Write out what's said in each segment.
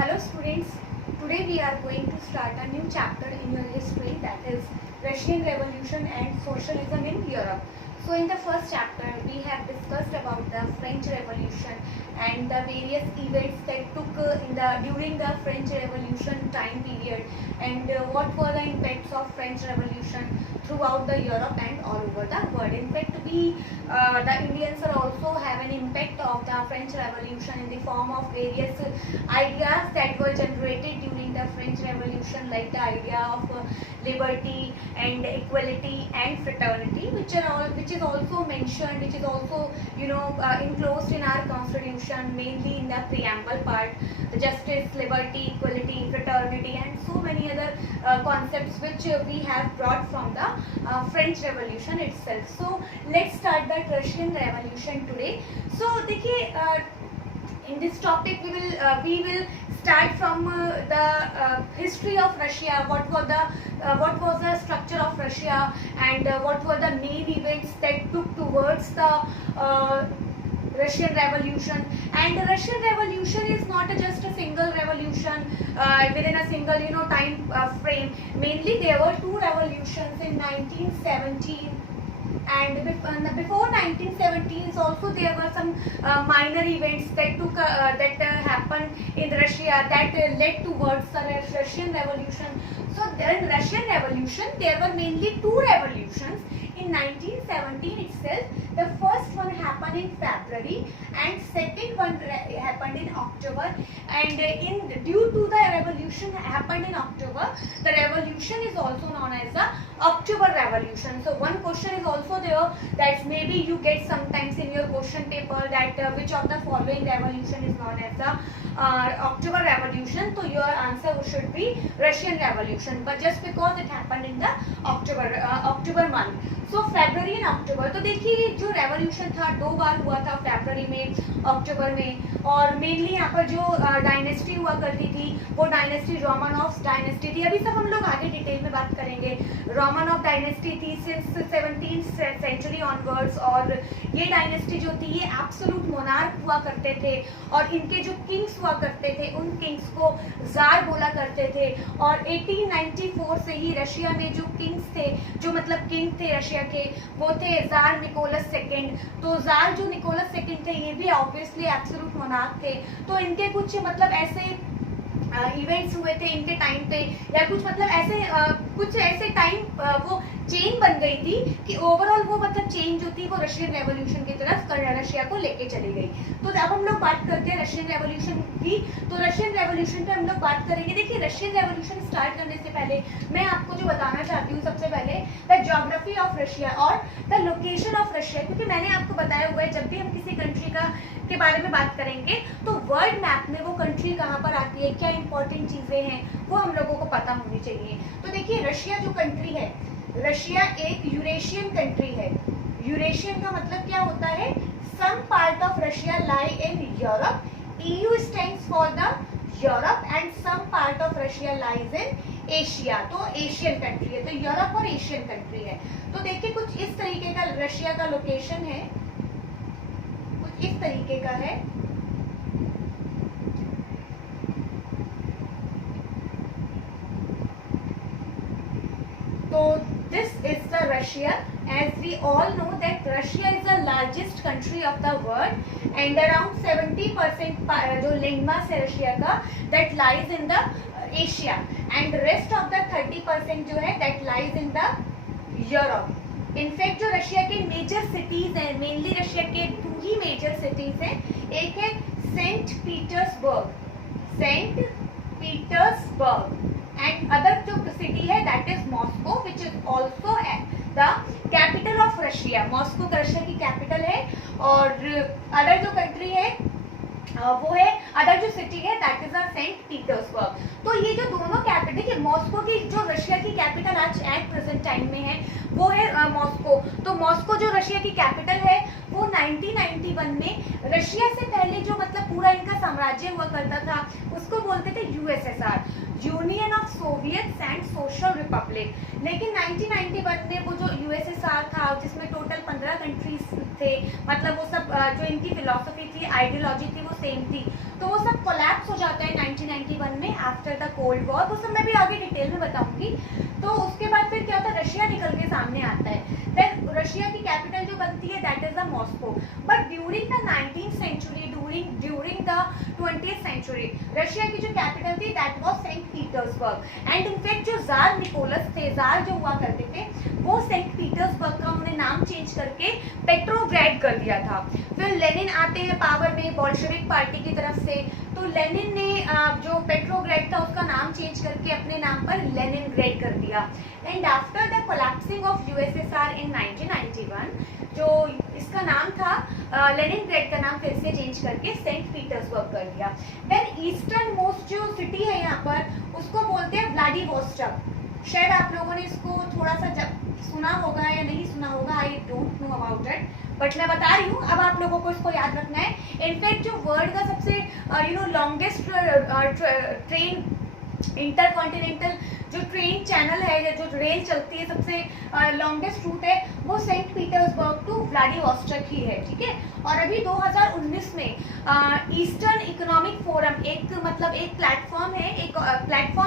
Hello students, today we are going to start a new chapter in your history, that is Russian Revolution and Socialism in Europe. So in the first chapter we have discussed about the French Revolution and the various events that took during the French Revolution time period, and what were the impacts of French Revolution throughout the Europe and all over the world. In fact, the Indians are also have an impact of the French Revolution in the form of various ideas that were generated during the French Revolution, like the idea of liberty and equality and fraternity, which is also mentioned, which is also enclosed in our constitution, mainly in the preamble part, the justice, liberty, equality, fraternity, and so many other concepts which we have brought from the French Revolution itself. So let's start that Russian Revolution today. So देखिए, in this topic we will start from the history of Russia. What was the structure of Russia, and what were the main events that took towards the Russian Revolution. And the Russian Revolution is not just a single revolution within a single time frame. Mainly there were two revolutions in 1917. And before 1917 also there were some minor events that happened in Russia that led towards the Russian Revolution. So in Russian Revolution there were mainly two revolutions. In 1917 itself, the first one happened in February and second one happened in October. And due to the revolution happened in October, the revolution is also known as the October Revolution. So one question is also there that maybe you get sometimes in your question paper, that which of the following revolution is known as the October Revolution. So your answer should be Russian Revolution, but just because it happened in the October month. So February and October. तो देखिए जो revolution था दो बार हुआ था, फरवरी में, अक्टूबर में. और मेनली यहाँ पर जो डायनेस्टी हुआ करती थी वो डायनेस्टी रोमानॉफ्स डायनेस्टी थी. अभी सब हम लोग आगे डिटेल में बात करेंगे. रोमानॉफ डायनेस्टी थी सिंस 17th सेंचुरी ऑनवर्ड्स, और ये डायनेस्टी जो थी ये एब्सोल्यूट मोनार्क हुआ करते थे, और इनके जो किंग्स हुआ करते थे उन किंग्स को जार बोला करते थे. और 1894 से ही रशिया में जो किंग्स थे, जो मतलब किंग थे रशिया के, वो थे जार निकोलस सेकंड. तो जार जो निकोलस सेकंड थे ये भी ऑब्वियसली एब्सोल्यूट मोनार्क थे. तो इनके कुछ मतलब ऐसे इवेंट्स हुए थे इनके टाइम पे, या कुछ मतलब ऐसे टाइम वो चेन बन गई थी कि ओवरऑल वो मतलब चेन जो थी वो रशियन रेवोल्यूशन की तरफ रशिया को लेके चली गई. तो अब हम लोग बात करते हैं रशियन रेवोल्यूशन की. तो रशियन रेवोल्यूशन पे हम लोग बात करेंगे. देखिए रशियन रेवोल्यूशन स्टार्ट करने से पहले मैं आपको जो बताना चाहती हूँ सबसे पहले द ज्योग्राफी ऑफ रशिया और द लोकेशन ऑफ रशिया, क्योंकि मैंने आपको बताया हुआ है जब भी हम किसी कंट्री के बारे में बात करेंगे तो वर्ल्ड मैप में वो कंट्री कहाँ पर आती है, क्या इंपॉर्टेंट चीजें हैं वो हम लोगों को पता होनी चाहिए. तो देखिए रशिया जो कंट्री है, रशिया एक यूरेशियन कंट्री है. यूरेशियन का मतलब क्या होता है, some part of Russia lie in Europe. EU stands for the Europe and some part of Russia lies in Asia. तो एशियन कंट्री है, तो यूरोप और एशियन कंट्री है. तो देखिए कुछ इस तरीके का रशिया का लोकेशन है, कुछ इस तरीके का है. So this is the Russia. As we all know that Russia is the largest country of the world, and around 70% जो लैंड मास है रशिया का that lies in the Asia, and rest of the 30% जो है that lies in the Europe. In fact जो Russia के major cities हैं, mainly Russia के दो ही मेजर सिटीज हैं. एक है सेंट पीटर्सबर्ग एंड अदर जो सिटी है that is Moscow, which is also the capital of Russia. Moscow Russia की कैपिटल है. और अदर जो कंट्री है वो है, अदर जो सिटी है दैट इज सेंट पीटर्सबर्ग. तो ये जो दोनों कैपिटल, मॉस्को की जो रशिया की कैपिटल आज एट प्रेजेंट टाइम में है वो है मॉस्को. तो मॉस्को जो रशिया की कैपिटल है वो 1991 में रशिया से पहले जो मतलब पूरा इनका साम्राज्य हुआ करता था उसको बोलते थे USSR, union of Soviet and social Republic. लेकिन 1991 में वो जो यूएसएसआर था जिसमें टोटल 15 कंट्रीज थे, मतलब वो सब जो इनकी फिलॉसफी थी, आइडियोलॉजी थी वो सेम थी, तो वो सब कोलैप्स हो जाता है 1991 में आफ्टर द कोल्ड वॉर, वो सब मैं भी आगे डिटेल में बताऊंगी। तो उसके बाद फिर क्या होता है, रशिया निकल के सामने आता है। देन रशिया की कैपिटल जो बनती है that is the Moscow. But during the 19th century, during the 20th century, Russia की जो कैपिटल थी that was Saint Petersburg. And in fact जो जार निकोलस थे, जार जो हुआ करते थे, वो सेंट पीटर्सबर्ग का उन्होंने नाम चेंज करके पेट्रोग्रेड कर दिया था। फिर लेनिन आते हैं पावर में बोल्शेविक पार्टी की तरफ से, तो लेनिन ने जो पेट्रोग्रेड था उसका नाम चेंज करके अपने नाम पर लेनिनग्रेड कर दिया। And after the collapsing of USSR in 1991, जो इसका नाम था लेनिनग्रेड का नाम फिर से चेंज करके सेंट पीटर्सबर्ग कर दिया। देन ईस्टर्न मोस्ट जो सिटी है यहाँ पर उसको बोलते हैं व्लादिवोस्टोक। शायद आप लोगों ने इसको थोड़ा सा सुना होगा या नहीं सुना होगा, I don't know about it, but मैं बता रही हूँ, अब आप लोगों को इसको याद रखना है। इनफैक्ट जो वर्ल्ड का सबसे लॉन्गेस्ट ट्रेन, इंटरकॉन्टिनेंटल जो ट्रेन चैनल है, जो रेल चलती है, सबसे लॉन्गेस्ट रूट है वो सेंट पीटर्सबर्ग टू व्लादिवोस्टोक ही है, ठीक है। और अभी 2019 में ईस्टर्न इकोनॉमिक फोरम, एक मतलब एक प्लेटफॉर्म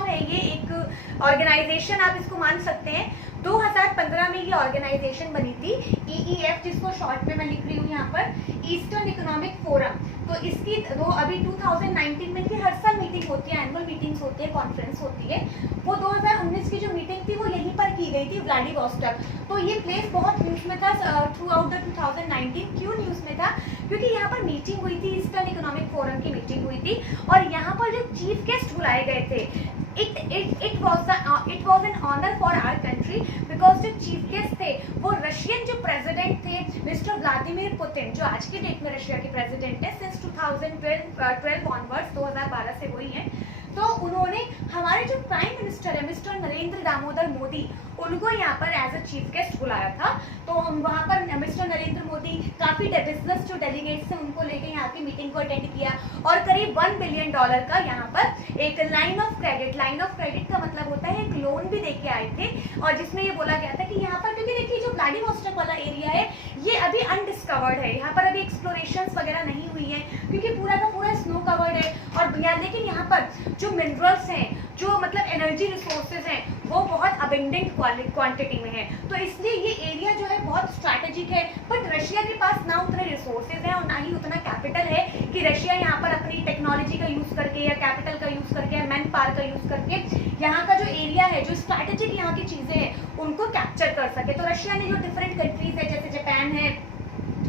है, ये एक ऑर्गेनाइजेशन आप इसको मान सकते हैं। 2015 में ये ऑर्गेनाइजेशन बनी थी, EEF, जिसको शॉर्ट में मैं लिख रही हूँ यहाँ पर, ईस्टर्न इकोनॉमिक फोरम। तो इसकी अभी 2019 में की हर साल मीटिंग होती है, एनुअल मीटिंग्स होती है, कॉन्फ्रेंस होती है। वो 2019 की जो मीटिंग थी वो यहीं पर की गई थी, व्लादिवोस्टोक। तो ये प्लेस बहुत न्यूज़ में था थ्रू आउट द 2019। क्यों न्यूज़ में था? क्योंकि यहाँ पर मीटिंग हुई थी, ईस्टर्न इकोनॉमिक फोरम की मीटिंग हुई थी, और यहाँ पर जो चीफ गेस्ट बुलाए गए थे, it was an honor for our country because जो चीफ गेस्ट थे वो रशियन जो प्रेसिडेंट थे मिस्टर व्लादिमीर पुतिन, जो आज की डेट में रशिया के प्रेसिडेंट है सिंस 2012 ऑनवर्ड्स, 2012 से वही हैं। तो उन्होंने हमारे जो प्राइम मिनिस्टर है मिस्टर नरेंद्र दामोदर मोदी, उनको यहाँ पर एज अ चीफ गेस्ट बुलाया था। तो वहाँ पर मिस्टर नरेंद्र मोदी काफ़ी बिजनेस जो डेलीगेट्स हैं उनको लेके यहाँ की मीटिंग को अटेंड किया, और करीब $1 बिलियन का यहाँ पर एक लाइन ऑफ क्रेडिट का मतलब होता है एक लोन भी देके आए थे, और जिसमें ये बोला गया था कि यहाँ पर, क्योंकि देखिए जो व्लादिवोस्टोक वाला एरिया है ये अभी अनडिस्कवर्ड है, यहाँ पर अभी एक्सप्लोरेशंस वगैरह नहीं हुई है क्योंकि पूरा का पूरा स्नो कवर्ड है। और लेकिन यहाँ पर जो मिनरल्स हैं, जो मतलब एनर्जी रिसोर्सेज हैं, वो बहुत अबेंडेंट क्वांटिटी में है, तो इसलिए ये एरिया जो है बहुत स्ट्रैटेजिक है। बट रशिया के पास ना उतने रिसोर्सेज हैं और ना ही उतना कैपिटल है कि रशिया यहाँ पर अपनी टेक्नोलॉजी का यूज़ करके या कैपिटल का यूज़ करके या मैन पावर का यूज़ करके यहाँ का जो एरिया है, जो स्ट्रैटेजिक यहाँ की चीज़ें हैं उनको कैप्चर कर सके। तो रशिया ने जो डिफरेंट कंट्रीज है, जैसे जापान है,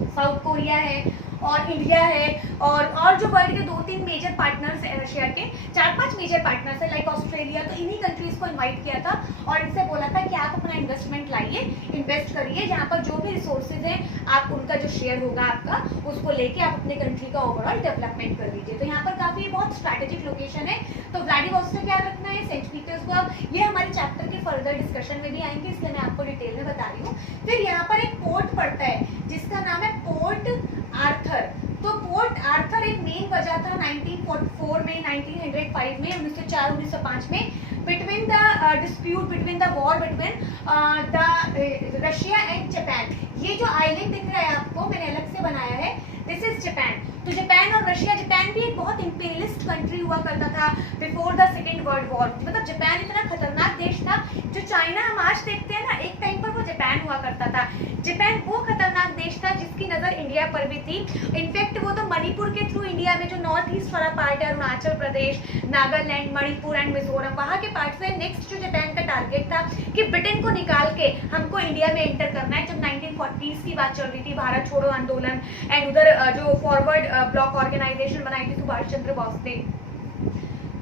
साउथ कोरिया है और इंडिया है, और जो वर्ल्ड के 2-3 मेजर पार्टनर्स हैं रशिया के, 4-5 मेजर पार्टनर्स हैं लाइक ऑस्ट्रेलिया, तो इन्हीं कंट्रीज को इनवाइट किया था और इनसे बोला था कि आप अपना इन्वेस्टमेंट लाइए, इन्वेस्ट करिए, जहाँ पर जो भी रिसोर्सेज हैं आप उनका जो शेयर होगा आपका, उसको लेके आप अपने कंट्री का ओवरऑल डेवलपमेंट कर लीजिए। तो यहाँ पर काफ़ी बहुत स्ट्रैटेजिक लोकेशन है। तो व्लादिवोस्टोक क्या रखना है, सेंट पीटर्सबर्ग, ये हमारे चैप्टर के फर्दर डिस्कशन में भी आएंगे, इसलिए मैं आपको डिटेल में बता रही हूँ। फिर यहाँ पर एक पोर्ट पड़ता है जिसका नाम है पोर्ट आर्थर। तो पोर्ट आर्थर एक मेन वजह था 1944 में, 1905 में, 1904-1905 में, between the dispute, between the war between the Russia and Japan. ये जो आइलैंड दिख रहा है आपको, मैंने अलग से बनाया है, दिस इज जापान। तो जापान और रशिया, जापान भी एक बहुत इंपीरियलिस्ट कंट्री हुआ करता था before the second world war. मतलब जापान इतना खतरनाक देश था, जो चाइना हम आज देखते हैं ना, एक टाइम पर वो जापान हुआ करता था। जापान वो खतरनाक देश था जिसकी नज़र इंडिया पर भी थी। इनफैक्ट वो तो मणिपुर के थ्रू इंडिया में जो नॉर्थ ईस्ट वाला पार्ट है, अरुणाचल प्रदेश, नागालैंड, मणिपुर एंड मिजोरम, वहाँ के पार्ट से नेक्स्ट जो जापान का टारगेट था कि ब्रिटेन को निकाल के हमको इंडिया में एंटर करना है। जब 1940s की बात चल रही थी, भारत छोड़ो आंदोलन, एंड उधर जो फॉरवर्ड ब्लॉक ऑर्गेनाइजेशन बनाई थी सुभाष चंद्र बोस ने,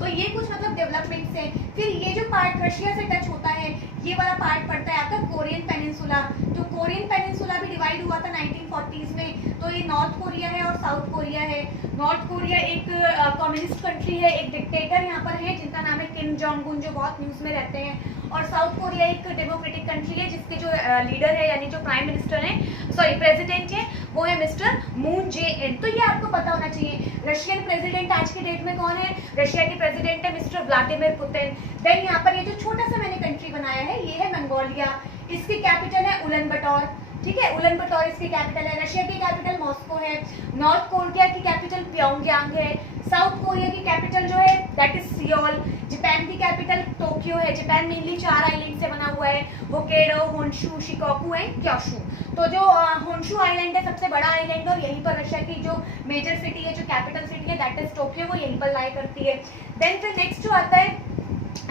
तो ये कुछ मतलब डेवलपमेंट्स हैं। फिर ये जो पार्ट रशिया से टच होता है, ये वाला पार्ट पड़ता है आपका कोरियन पेनिनसुला। तो कोरियन पेनिनसुला भी डिवाइड हुआ था 1940s में। तो ये नॉर्थ कोरिया है और साउथ कोरिया है। नॉर्थ कोरिया एक कम्युनिस्ट कंट्री है, एक डिक्टेटर यहाँ पर है जिनका नाम है किम जोंग उन, जो बहुत न्यूज़ में रहते हैं। और साउथ कोरिया एक डेमोक्रेटिक कंट्री है जिसके जो लीडर है, यानी जो प्राइम मिनिस्टर हैं, सॉरी प्रेसिडेंट है, वो है मिस्टर मून जे इन। तो ये आपको पता होना चाहिए। रशियन प्रेसिडेंट आज की डेट में कौन है? रशिया के प्रेसिडेंट है मिस्टर व्लादिमीर पुतिन। देन यहाँ पर ये जो छोटा सा मैंने कंट्री बनाया है, ये है मंगोलिया। इसकी कैपिटल है उलन बटोर, ठीक है, उलन बटोर इसकी कैपिटल है। रशिया की कैपिटल मॉस्को है। नॉर्थ कोरिया की कैपिटल प्योंगयांग है। साउथ कोरिया की कैपिटल जो दैट इज सियोल। जापान की कैपिटल टोक्यो है। जापान मेनली 4 आइलैंड से बना हुआ है, होक्काइडो, होन्शु, शिकोकू एंड क्योशू। तो जो होन्शु आइलैंड है सबसे बड़ा आइलैंड और यहीं पर रशिया की जो मेजर सिटी है, जो कैपिटल सिटी है दैट इज टोक्यो, वो यहीं पर लाई करती है। देन फिर नेक्स्ट जो आता है,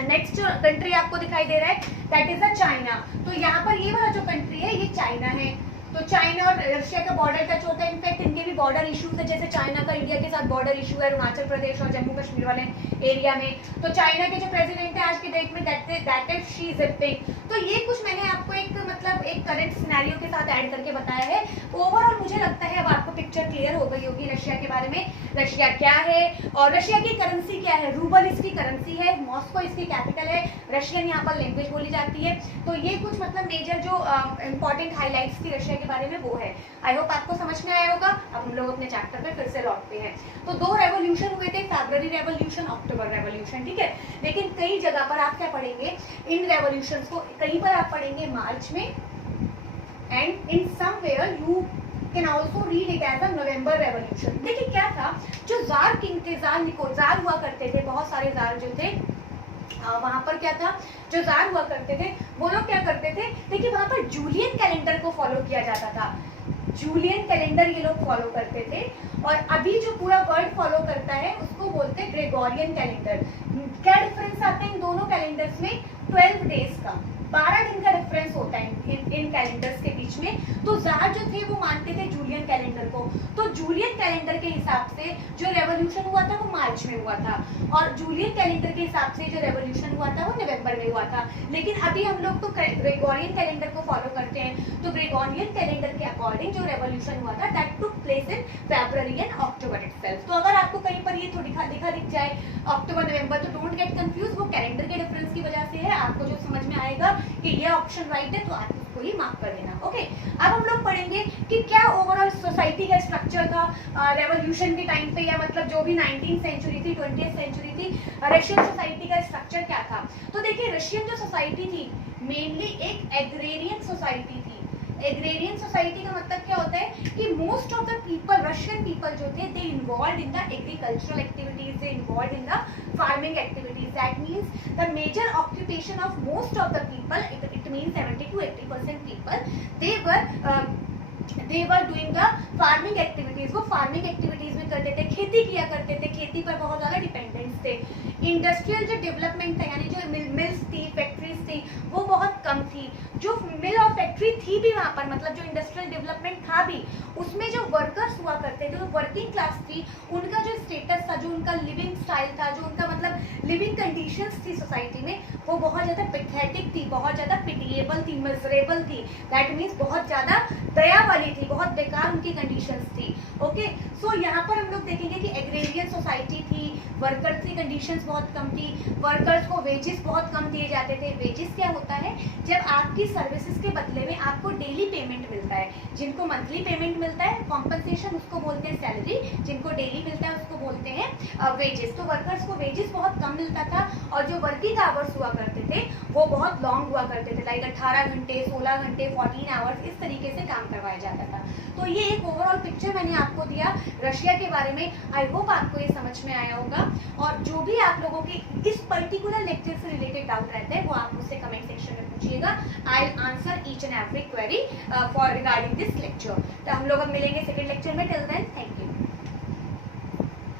नेक्स्ट जो कंट्री आपको दिखाई दे रहा है दैट इज द चाइना। तो यहाँ पर ये वाला जो कंट्री है ये चाइना है। तो चाइना और रशिया का बॉर्डर टच होता है। इनफैक्ट इनके भी बॉर्डर इश्यूज है, जैसे चाइना का इंडिया के साथ बॉर्डर इशू है अरुणाचल प्रदेश और जम्मू कश्मीर वाले एरिया में। तो चाइना के जो प्रेसिडेंट है आज के डेट में दैट इज शी जिनपिंग। तो ये कुछ मैंने आपको एक मतलब एक करंट सिनेरियो के साथ ऐड करके बताया है। ओवरऑल मुझे लगता है अब आपको पिक्चर क्लियर हो गई होगी रशिया के बारे में, रशिया क्या है और रशिया की करेंसी क्या है। रूबल इसकी करेंसी है, मॉस्को इसकी कैपिटल है, रशियन यहाँ पर लैंग्वेज बोली जाती है। तो ये कुछ मतलब मेजर जो इंपॉर्टेंट हाईलाइट्स थी रशिया के बारे में वो है। आई होप आपको समझ में आया होगा। अब हम लोग अपने चैप्टर पे फिर से लौटते हैं। तो 2 रेवोल्यूशन हुए थे, फरवरी रेवोल्यूशन, अक्टूबर रेवोल्यूशन, ठीक है। लेकिन कई जगह पर आप क्या पढ़ेंगे इन रेवोल्यूशंस को, कहीं पर आप पढ़ेंगे मार्च में and in somewhere you can also read it as a November revolution. देखिए क्या था, जो जार किंग थे, जार हुआ करते थे, बहुत सारे जार जो थे वहां पर क्या था, जो जार हुआ करते थे वो लोग क्या करते थे, देखिए वहां पर जूलियन कैलेंडर को फॉलो किया जाता था। जूलियन कैलेंडर ये लोग फॉलो करते थे और अभी जो पूरा वर्ल्ड फॉलो करता है उसको बोलते हैं ग्रेगोरियन कैलेंडर। क्या डिफरेंस आता है इन दोनों कैलेंडर्स में? 12 डेज का, 12 दिन का डिफरेंस होता है इन कैलेंडर्स के बीच में। तो जार जो थे वो मानते थे जूलियन कैलेंडर को। तो जूलियन कैलेंडर के हिसाब से जो रेवोल्यूशन हुआ था वो मार्च में हुआ था और जूलियन कैलेंडर के हिसाब से जो रेवोल्यूशन हुआ था वो नवंबर में हुआ था। लेकिन अभी हम लोग तो ग्रेगोरियन कैलेंडर को फॉलो करते हैं। तो ग्रेगोरियन कैलेंडर के अकॉर्डिंग जो रेवोल्यूशन हुआ था that took place in February and October itself. तो अगर आपको कहीं पर ये तो दिख जाए अक्टूबर नवंबर, तो डोंट गेट कंफ्यूज, वो कैलेंडर के डिफरेंस की वजह से है। आपको जो समझ में आएगा कि ये ऑप्शन राइट है तो आप उसको ही मार्क कर देना। ओके, अब हम लोग पढ़ेंगे कि क्या ओवरऑल सोसाइटी का स्ट्रक्चर था रेवोल्यूशन के टाइम पे, या मतलब जो भी 19th सेंचुरी थी, 20th सेंचुरी थी, रशियन सोसाइटी का स्ट्रक्चर क्या था। तो देखिए रशियन जो सोसाइटी थी मेनली एक एग्रेरियन सोसाइटी थी। एग्रेरियन सोसाइटी का मतलब क्या होता है कि most of the people, Russian people जो थे, they involve in the agricultural activities, they involve in the farming activities. That means the major occupation of most of the people, it means 70 to 80% people they were doing the farming activities। वो farming activities में करते थे, खेती किया करते थे, खेती पर बहुत ज़्यादा डिपेंडेंस थे। इंडस्ट्रियल जो डेवलपमेंट था, यानी जो मिल्स थी, फैक्ट्रीज थी, वो बहुत कम थी। जो मिल और फैक्ट्री थी भी वहाँ पर, मतलब जो इंडस्ट्रियल डेवलपमेंट था भी, उसमें जो वर्कर्स हुआ करते थे, जो वर्किंग क्लास थी, उनका जो स्टेटस था, जो उनका लिविंग स्टाइल था, जो उनका मतलब लिविंग कंडीशंस थी सोसाइटी में, वो बहुत ज़्यादा पैथेटिक थी, बहुत ज़्यादा पिटिएबल थी, मिजरेबल थी। दैट मीन्स बहुत ज़्यादा दया वाली थी, बहुत बेकार उनकी कंडीशंस थी। ओके, सो यहाँ पर हम लोग देखेंगे कि एग्रेरियन सोसाइटी थी, वर्कर्स की कंडीशंस बहुत कम थी, वर्कर्स को वेजेस बहुत कम दिए जाते थे। वेजेस क्या होता है, जब आपकी सर्विसेज के बदले में आपको डेली पेमेंट मिलता है। जिनको मंथली पेमेंट मिलता है कॉम्पनसेशन, उसको बोलते हैं सैलरी, जिनको डेली मिलता है उसको बोलते हैं वेजेस। तो वर्कर्स को वेजेस बहुत कम मिलता था और जो वर्किंग आवर्स हुआ करते थे वो बहुत लॉन्ग हुआ करते थे, लाइक 18 घंटे, 16 घंटे, 14 आवर्स, इस तरीके से काम करवाया जाता था। तो ये एक ओवरऑल पिक्चर मैंने आपको दिया रशिया के बारे में। आई होप आपको ये समझ में आया होगा और जो भी आप लोगों की इस पर्टिकुलर लेक्चर से रिलेटेड डाउट रहते हैं वो आप मुझसे कमेंट सेक्शन में पूछिएगा। I will answer each and every query for regarding this lecture. तो हम लोग अब मिलेंगे सेकेंड लेक्चर में। Till then thank you.